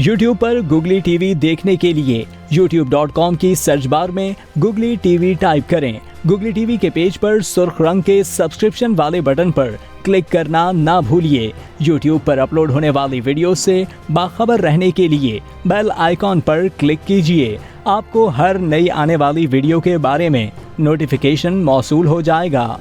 YouTube पर googly TV देखने के लिए youtube.com की सर्च बार में गुगली टीवी टाइप करें। गुगली टीवी के पेज पर सुर्ख रंग के सब्सक्रिप्शन वाले बटन पर क्लिक करना ना भूलिए। YouTube पर अपलोड होने वाली वीडियो से बाखबर रहने के लिए बेल आइकॉन पर क्लिक कीजिए। आपको हर नई आने वाली वीडियो के बारे में नोटिफिकेशन मौसूल हो जाएगा।